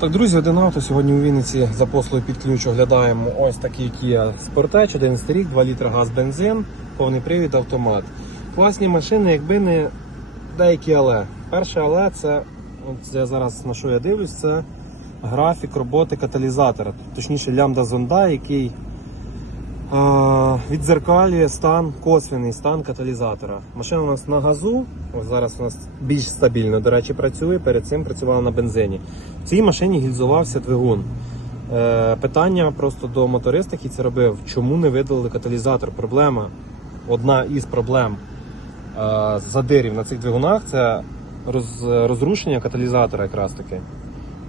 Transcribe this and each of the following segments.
Так, друзі, один авто. Сьогодні у Вінниці за послугою під ключ оглядаємо ось такий Kia Sportage, 11 рік, 2 літра газ бензин, повний привід, автомат. Класні машини, якби не деякі але. Перше але це, от я зараз на що я дивлюсь, це графік роботи каталізатора, точніше лямбда зонда, який відзеркалює стан, косвіний стан каталізатора. Машина у нас на газу, зараз у нас більш стабільно, до речі, працює. Перед цим працювала на бензині. В цій машині гільзувався двигун. Е, питання просто до моториста, який це робив, чому не видалили каталізатор? Проблема, одна із проблем е, задирів на цих двигунах це роз, розрушення каталізатора якраз таки.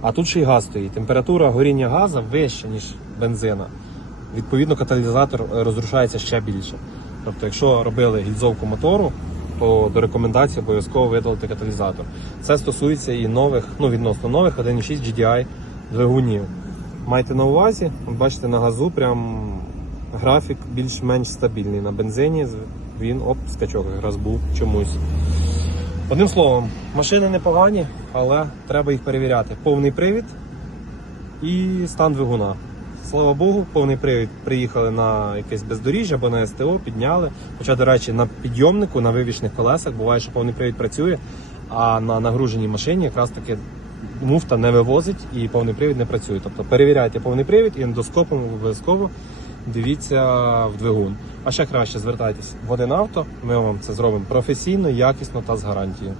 А тут ще й газ стоїть. Температура горіння газу вища, ніж бензина. Відповідно, каталізатор е, розрушається ще більше. Тобто, якщо робили гільзовку мотору, то до рекомендацій обов'язково видалити каталізатор. Це стосується і нових, ну відносно нових 1.6 GDI двигунів. Майте на увазі, бачите, на газу прям графік більш-менш стабільний. На бензині він оп, скачок якраз був чомусь. Одним словом, машини непогані, але треба їх перевіряти. Повний привід і стан двигуна. Слава Богу, повний привід приїхали на якесь бездоріжжя або на СТО, підняли. Хоча, до речі, на підйомнику, на вивішних колесах буває, що повний привід працює, а на нагруженій машині якраз таки муфта не вивозить і повний привід не працює. Тобто перевіряйте повний привід і ендоскопом обов'язково дивіться в двигун. А ще краще звертайтесь в один авто. Ми вам це зробимо професійно, якісно та з гарантією.